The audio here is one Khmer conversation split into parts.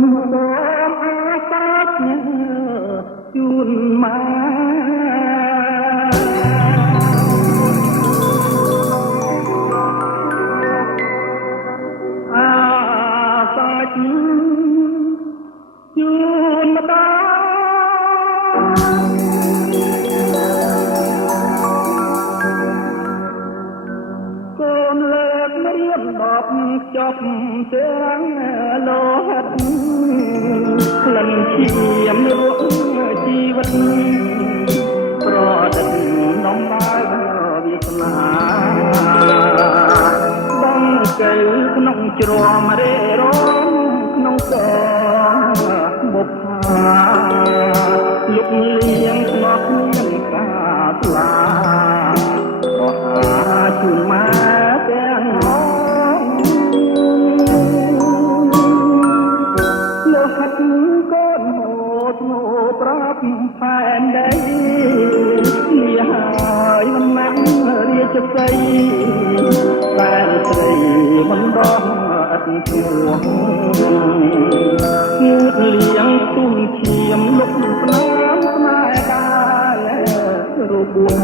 នសូមអាសាជូនមកអាសាជូនមកកូនលើករៀបដបចប់ទាំងលោហិតក្លិនឈាមរស់ជីវិតប្រដិតនំបាយវាស្នាបងកែវក្នុងជ្រំរេរំក្នុងកបុប្ផាលុកលៀងស្នប់មានការស្លាក៏ហាជូនមកទាំងលោហិតកូនហូតនោប្រាប់ផែនដីលាហើយមិនណាំរាជសីតែស្រីមិនដល់អត់ឈ្មោះងូតលៀងទូនឈាមលុកស្នាមស្នេហ៍កាយរបួស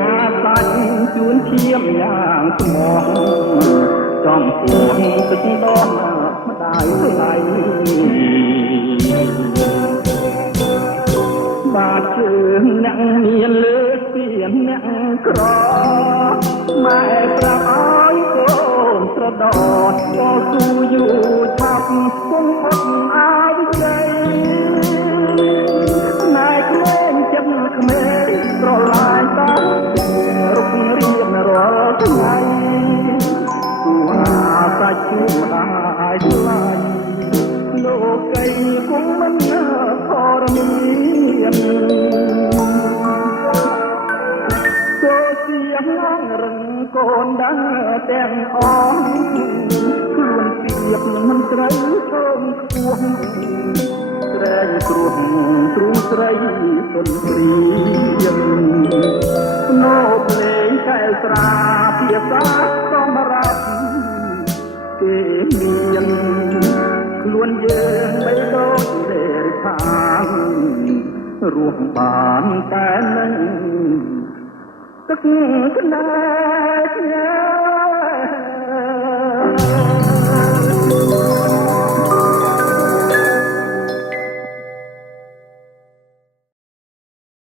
អាសាច់ជួនឈាមយ៉ាងស្មោះចំពោះទឹកដោះម្ដាយថ្លៃបាជើងអ្នកមានលើស្ពានអ្នកក្រម៉ែប្រាប់ឲ្យកូនត្រដតក៏ស៊ូយូរឆាប់គង់អត់អាវិជ័យណែក្មេងចិត្តក្មេងស្រឡាញ់តារុករៀបរាល់ថ្ងៃគួរអាសាច់ជួបអាចឆ្លាញ់លោកីគង់មិនធរមានសូសៀងងរឹងកូនដឹងទាំងអស់ខ្លួនទៀបមិនត្រូវឈោមខ្ពស់ក្រែងគ្រោះទ្រូងស្រីសុនព្រីណូភ្លេងកែស្រាភាសាសមរាប់គេមានខ្លួនយើងបីដូចលេខាងរស់បានតែនឹងទឹកក្នែក